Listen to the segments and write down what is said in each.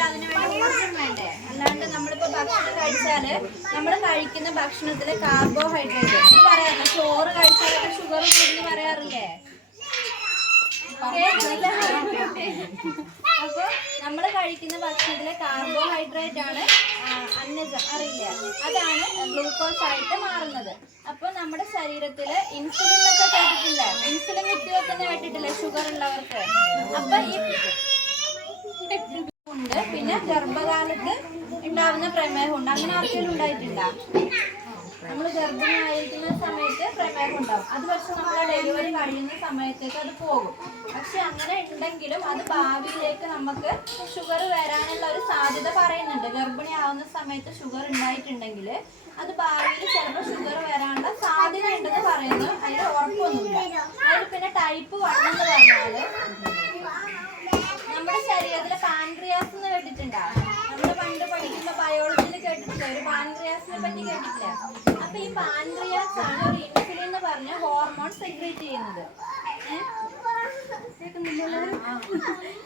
ചെയ്യണമെങ്കിൽ അതിന് വേണ്ടി ഊർജ്ജം വേണ്ടേ? അല്ലാണ്ട് നമ്മളിപ്പോ ഭക്ഷണം കഴിച്ചാല് നമ്മൾ കഴിക്കുന്ന ഭക്ഷണത്തില് കാർബോഹൈഡ്രേറ്റ് പറയാറില്ല, ചോറ് കഴിച്ചാലൊക്കെ ഷുഗർ കൂടുന്നു പറയാറില്ലേ? അപ്പൊ നമ്മൾ കഴിക്കുന്ന ഭക്ഷണത്തിലെ കാർബോഹൈഡ്രേറ്റ് ആണ് അന്നജം, അറിയില്ല, അതാണ് ഗ്ലൂക്കോസ് ആയിട്ട് മാറുന്നത്. അപ്പൊ നമ്മുടെ ശരീരത്തില് ഇൻസുലിൻ ഒക്കെ കേട്ടിട്ടില്ല, ഇൻസുലിൻ കുത്തിവെക്കുന്ന കേട്ടിട്ടില്ലേ ഷുഗർ ഉള്ളവർക്ക്? അപ്പൊ ഈ ഉണ്ട്, പിന്നെ ഗർഭകാലത്ത് ഉണ്ടാവുന്ന പ്രമേഹം ഉണ്ട്. അങ്ങനെ ആർക്കെങ്കിലും ഉണ്ടായിട്ടുണ്ടോ? നമ്മൾ ഗർഭിണിയായിരിക്കുന്ന സമയത്ത് പ്രമേഹം ഉണ്ടാവും. അത് പക്ഷെ നമ്മളെ ഡെലിവറി കഴിയുന്ന സമയത്തേക്ക് അത് പോകും. പക്ഷെ അങ്ങനെ ഉണ്ടെങ്കിലും അത് ഭാവിയിലേക്ക് നമുക്ക് ഷുഗർ വരാനുള്ള ഒരു സാധ്യത പറയുന്നുണ്ട്. ഗർഭിണി ആവുന്ന സമയത്ത് ഷുഗർ ഉണ്ടായിട്ടുണ്ടെങ്കിൽ അത് ഭാവിയിൽ ചിലപ്പോൾ ഷുഗർ വരാനുള്ള സാധ്യത ഉണ്ടെന്ന് പറയുന്നു. അതിൽ ഉറപ്പൊന്നുമില്ല. അതിൽ പിന്നെ ടൈപ്പ് 1 എന്ന് പറഞ്ഞാല് നമ്മുടെ ശരീരത്തിലെ പാൻക്രിയാസ് എന്ന് കേട്ടിട്ടുണ്ടോ? നമ്മൾ പണ്ട് പഠിക്കുമ്പോ ബയോളജിയിൽ കേട്ടിട്ടില്ല, ഒരു പാൻക്രിയാസിനെ പറ്റി കേട്ടിട്ടില്ല. അപ്പൊ ഈ പാൻക്രിയാസ് ആണ് ഒരു ഇൻസുലിൻ എന്ന് പറഞ്ഞ ഹോർമോൺ സെക്രീറ്റ് ചെയ്യുന്നത്.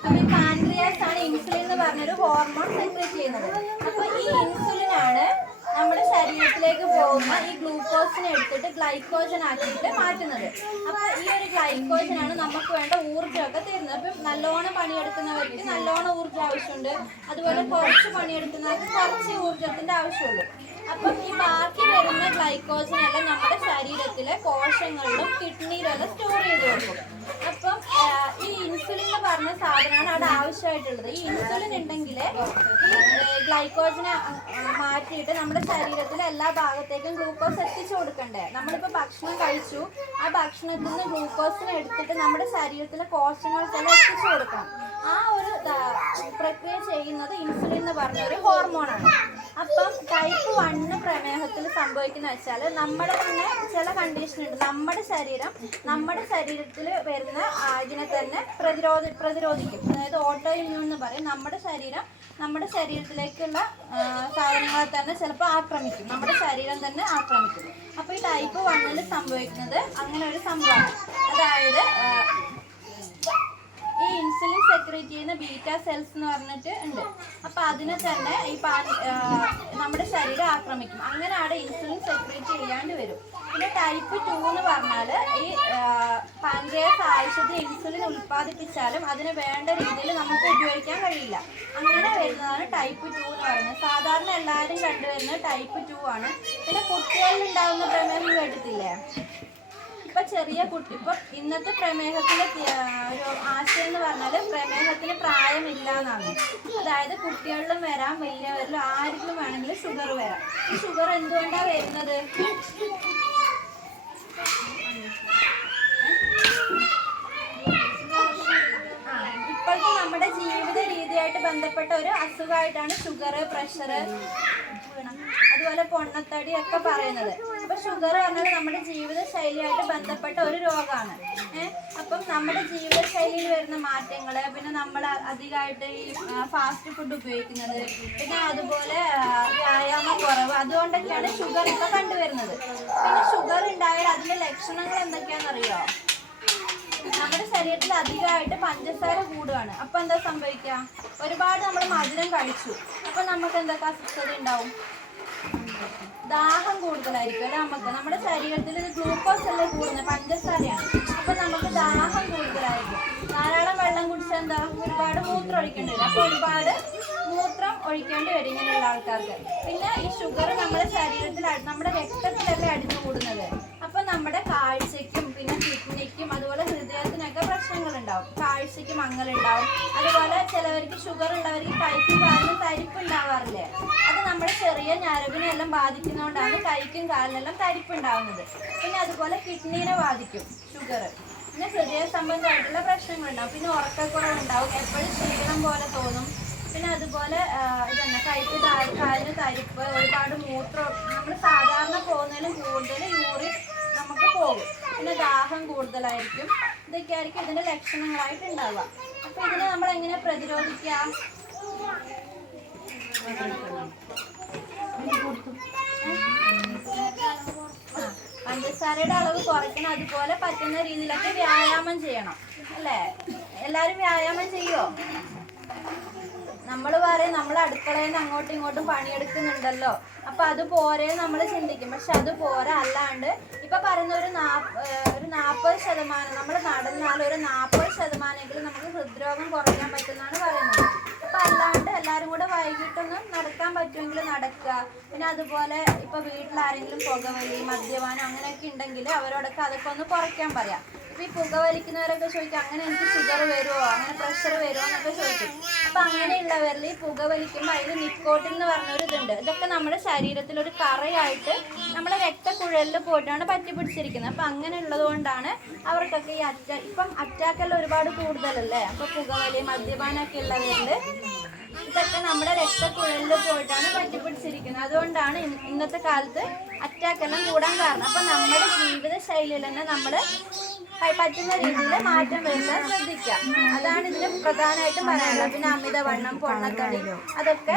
അപ്പൊ ഈ പാൻക്രിയാസ് ആണ് ഇൻസുലിൻ എന്ന് പറഞ്ഞൊരു ഹോർമോൺ സെക്രീറ്റ് ചെയ്യുന്നത്. അപ്പൊ ഈ ഇൻസുലിൻ ആണ് നമ്മുടെ ശരീരത്തിലേക്ക് പോകുന്ന ഈ ഗ്ലൂക്കോസിനെ എടുത്തിട്ട് ഗ്ലൈക്കോജൻ ആക്കിയിട്ട് മാറ്റുന്നത്. അപ്പൊ ഈ ഒരു ഗ്ലൈക്കോജനാണ് നമുക്ക് വേണ്ട ഊർജ്ജമൊക്കെ തരുന്നത്. അപ്പം നല്ലോണം പണിയെടുക്കുന്നവർക്ക് നല്ലോണം ഊർജ്ജം ആവശ്യമുണ്ട്, അതുപോലെ കുറച്ച് പണിയെടുക്കുന്നവർക്ക് കുറച്ച് ഊർജ്ജത്തിന്റെ ആവശ്യമുള്ളൂ. അപ്പം ഈ ബാക്കി വരുന്ന ഗ്ലൈക്കോജനെല്ലാം നമ്മുടെ ശരീരത്തിലെ കോശങ്ങളിലും കിഡ്നിയിലും സ്റ്റോർ ചെയ്ത് വെക്കും. അപ്പം ഈ ഇൻസുലിൻ എന്ന് പറഞ്ഞ സാധനമാണ് അവിടെ ആവശ്യമായിട്ടുള്ളത്. ഈ ഇൻസുലിൻ ഉണ്ടെങ്കിൽ ഈ ഗ്ലൈക്കോജനെ മാറ്റിയിട്ട് നമ്മുടെ ശരീരത്തിലെ എല്ലാ ഭാഗത്തേക്കും ഗ്ലൂക്കോസ് എത്തിച്ചു കൊടുക്കണ്ടേ? നമ്മളിപ്പോൾ ഭക്ഷണം കഴിച്ചു, ആ ഭക്ഷണത്തിൽ നിന്ന് ഗ്ലൂക്കോസിനെ എടുത്തിട്ട് നമ്മുടെ ശരീരത്തിലെ കോശങ്ങൾക്കെല്ലാം എത്തിച്ചു കൊടുക്കണം. ആ ഒരു പ്രക്രിയ ചെയ്യുന്നത് ഇൻസുലിൻ എന്ന് പറഞ്ഞ ഒരു ഹോർമോണാണ്. അപ്പം ടൈപ്പ് 1 പ്രമേഹത്തിൽ സംഭവിക്കുന്ന വെച്ചാൽ നമ്മുടെ തന്നെ ചില കണ്ടീഷൻ ഉണ്ട്. നമ്മുടെ ശരീരത്തിൽ വരുന്ന ഇതിനെ തന്നെ പ്രതിരോധിക്കും. അതായത് ഓട്ടോ ഇമ്മ്യൂൺ എന്ന് പറയും. നമ്മുടെ ശരീരത്തിലേക്കുള്ള സാധനങ്ങളെ തന്നെ ചിലപ്പോൾ ആക്രമിക്കും, നമ്മുടെ ശരീരം തന്നെ ആക്രമിക്കും. അപ്പോൾ ഈ ടൈപ്പ് 1 സംഭവിക്കുന്നത് അങ്ങനെ ഒരു സംഭവമാണ്. അതായത് ഈ ഇൻസുലിൻ സെക്രീറ്റ് ചെയ്യുന്ന ബീറ്റാ സെൽസ് എന്ന് പറഞ്ഞിട്ട് ഉണ്ട്. അപ്പൊ അതിനെ തന്നെ ഈ നമ്മുടെ ശരീരം ആക്രമിക്കും. അങ്ങനെയാണ് ഇൻസുലിൻ സെക്രീറ്റ് ചെയ്യാണ്ട് വരും. പിന്നെ ടൈപ്പ് 2 എന്ന് പറഞ്ഞാല് ഈ പാൻക്രിയാസ് ആവശ്യത്തിന് ഇൻസുലിൻ ഉൽപ്പാദിപ്പിച്ചാലും അതിന് വേണ്ട രീതിയിൽ നമുക്ക് ഉപയോഗിക്കാൻ കഴിയില്ല. അങ്ങനെ വരുന്നതാണ് ടൈപ്പ് 2 എന്ന് പറയുന്നത്. സാധാരണ എല്ലാവരും കണ്ടുവരുന്നത് ടൈപ്പ് 2 ആണ്. പിന്നെ കുട്ടികളിൽ ഉണ്ടാകുന്ന പ്രമേഹം കേട്ടിട്ടില്ലേ? ഇപ്പൊ ചെറിയ കുട്ടി, ഇപ്പൊ ഇന്നത്തെ പ്രമേഹത്തിന്റെ ഒരു ആശയം എന്ന് പറഞ്ഞാല് പ്രമേഹത്തിന് പ്രായമില്ല എന്നാണ്. അതായത് കുട്ടികളിലും വരാം, വലിയവരിലും ആർക്കും വേണമെങ്കിലും ഷുഗർ വരാം. ഈ ഷുഗർ എന്തുകൊണ്ടാണ് വരുന്നത്? ഇപ്പോഴത്തെ നമ്മുടെ ജീവിത രീതിയായിട്ട് ബന്ധപ്പെട്ട ഒരു അസുഖമായിട്ടാണ് ഷുഗർ, പ്രഷർ, അതുപോലെ പൊണ്ണത്തടി ഒക്കെ പറയുന്നത്. അപ്പൊ ഷുഗർ പറഞ്ഞാൽ നമ്മുടെ ജീവിത ശൈലിയായിട്ട് ബന്ധപ്പെട്ട ഒരു രോഗമാണ്. അപ്പം നമ്മുടെ ജീവിത ശൈലിയിൽ വരുന്ന മാറ്റങ്ങള്, പിന്നെ നമ്മൾ അധികമായിട്ട് ഈ ഫാസ്റ്റ് ഫുഡ് ഉപയോഗിക്കുന്നത്, പിന്നെ അതുപോലെ വ്യായാമം കുറവ്, അതുകൊണ്ടൊക്കെയാണ് ഷുഗർ ഇപ്പൊ കണ്ടുവരുന്നത്. പിന്നെ ഷുഗർ ഉണ്ടായാൽ അതിന്റെ ലക്ഷണങ്ങൾ എന്തൊക്കെയാണെന്നറിയോ? നമ്മുടെ ശരീരത്തിൽ അധികമായിട്ട് പഞ്ചസാര കൂടുകയാണ്. അപ്പൊ എന്താ സംഭവിക്കുക? ഒരുപാട് നമ്മൾ മധുരം കഴിച്ചു, അപ്പൊ നമുക്ക് എന്തൊക്കെ അസ്വസ്ഥത ഉണ്ടാവും? ദാഹം കൂടുതലായിരിക്കും അല്ലെ? നമ്മുടെ ശരീരത്തിൽ ഗ്ലൂക്കോസ് അല്ലേ കൂടുന്നത്, പഞ്ചസാരയാണ്. അപ്പൊ നമുക്ക് ദാഹം കൂടുതലായിരിക്കും. ധാരാളം വെള്ളം കുടിച്ചാൽ എന്താ? ഒരുപാട് മൂത്രം ഒഴിക്കേണ്ടി വരും. അപ്പൊ ഒരുപാട് മൂത്രം ഒഴിക്കേണ്ടി വരും ഇങ്ങനെയുള്ള ആൾക്കാർക്ക്. പിന്നെ ഈ ഷുഗർ നമ്മുടെ ശരീരത്തിൽ, നമ്മുടെ രക്തത്തിലല്ലേ അടിഞ്ഞു കൂടുന്നത്. അപ്പൊ നമ്മുടെ കാഴ്ചയ്ക്കും പിന്നെ കിഡ്നിക്കും അതുപോലെ ഹൃദയത്തിനൊക്കെ പ്രശ്നങ്ങളുണ്ടാവും. കാഴ്ചയ്ക്ക് മങ്ങലുണ്ടാവും. അതുപോലെ ചിലവർക്ക് ഷുഗർ ഉള്ളവർക്ക് കൈക്കും കാലിനും തരിപ്പ് ഉണ്ടാവാറില്ലേ? അത് നമ്മുടെ ചെറിയ ഞരമ്പിനെല്ലാം ബാധിക്കുന്നതുകൊണ്ടാണ് കൈക്കും കാലിനെല്ലാം തരിപ്പ് ഉണ്ടാവുന്നത്. പിന്നെ അതുപോലെ കിഡ്നീനെ ബാധിക്കും ഷുഗർ. പിന്നെ ഹൃദയ സംബന്ധമായിട്ടുള്ള പ്രശ്നങ്ങളുണ്ടാവും. പിന്നെ ഉറക്കക്കുറവുണ്ടാവും, എപ്പോഴും ക്ഷീണം പോലെ തോന്നും. പിന്നെ അതുപോലെ ഇതന്നെ കൈക്ക് കാലിന് തരിപ്പ്, ഒരുപാട് മൂത്രം, നമ്മൾ സാധാരണ പോകുന്നതിലും കൂടുതൽ യൂറിൻ നമുക്ക് പോകും. പിന്നെ ദാഹം കൂടുതലായിരിക്കും. ഇതൊക്കെ ആയിരിക്കും ഇതിന്റെ ലക്ഷണങ്ങളായിട്ട് ഉണ്ടാവുക. അപ്പൊ ഇതിനെ നമ്മൾ എങ്ങനെ പ്രതിരോധിക്കാം? പഞ്ചസാരയുടെ അളവ് കുറയ്ക്കണം. അതുപോലെ പറ്റുന്ന രീതിയിലൊക്കെ വ്യായാമം ചെയ്യണം അല്ലേ? എല്ലാരും വ്യായാമം ചെയ്യുമോ? നമ്മൾ പറയും നമ്മൾ അടുക്കളയിൽ നിന്ന് അങ്ങോട്ടും ഇങ്ങോട്ടും പണിയെടുക്കുന്നുണ്ടല്ലോ, അപ്പൊ അത് പോരെ നമ്മൾ ചിന്തിക്കും. പക്ഷെ അത് പോരാ. അല്ലാണ്ട് ഇപ്പൊ പറയുന്ന ഒരു 40% നമ്മൾ നടന്നാൽ ഒരു 40% നമുക്ക് ഹൃദ്രോഗം കുറയ്ക്കാൻ പറ്റുമെന്നാണ് പറയുന്നത്. അപ്പൊ അല്ലാണ്ട് എല്ലാവരും കൂടെ വൈകിട്ടൊന്നും നടക്കാൻ പറ്റുമെങ്കിൽ നടക്കുക. പിന്നെ അതുപോലെ ഇപ്പൊ വീട്ടിലാരെങ്കിലും പുകവലി, മദ്യപാനം അങ്ങനെയൊക്കെ ഉണ്ടെങ്കിൽ അവരോടൊക്കെ അതൊക്കെ ഒന്ന് കുറയ്ക്കാൻ പറയാം. ഇപ്പൊ ഈ പുകവലിക്കുന്നവരൊക്കെ ചോദിക്കും, അങ്ങനെ എനിക്ക് ഷുഗർ വരുമോ, അങ്ങനെ പ്രഷർ വരുമോ എന്നൊക്കെ ചോദിക്കും. അപ്പൊ അങ്ങനെയുള്ളവരിൽ ഈ പുകവലിക്കുമ്പോൾ അതിൽ നിക്കോട്ടിൻ എന്ന് പറഞ്ഞൊരു ഇതുണ്ട്. ഇതൊക്കെ നമ്മുടെ ശരീരത്തിൽ ഒരു കറയായിട്ട് നമ്മുടെ രക്തക്കുഴലിൽ പോയിട്ടാണ് പറ്റി പിടിച്ചിരിക്കുന്നത്. അപ്പൊ അങ്ങനെ ഉള്ളത് കൊണ്ടാണ് അവർക്കൊക്കെ ഈ ഇപ്പം അറ്റാക്കെല്ലാം ഒരുപാട് കൂടുതലല്ലേ. അപ്പൊ പുകവലി, മദ്യപാനമൊക്കെ ഉള്ളവരിൽ ഇതൊക്കെ നമ്മുടെ രക്തക്കുഴലിൽ പോയിട്ടാണ് പറ്റിപ്പിടിച്ചിരിക്കുന്നത്. അതുകൊണ്ടാണ് ഇന്നത്തെ കാലത്ത് അറ്റാക്കെല്ലാം കൂടാൻ കാരണം. അപ്പൊ നമ്മുടെ ജീവിത ശൈലിയിൽ തന്നെ നമ്മൾ പറ്റുന്ന രീതിയിൽ മാറ്റം വരുത്താൻ ശ്രദ്ധിക്കുക. അതാണ് ഇതിന് പ്രധാനമായിട്ടും പറയാനുള്ളത്. പിന്നെ അമിതവണ്ണം, പൊണ്ണത്തടി അതൊക്കെ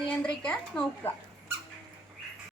നിയന്ത്രിക്കാൻ നോക്കുക.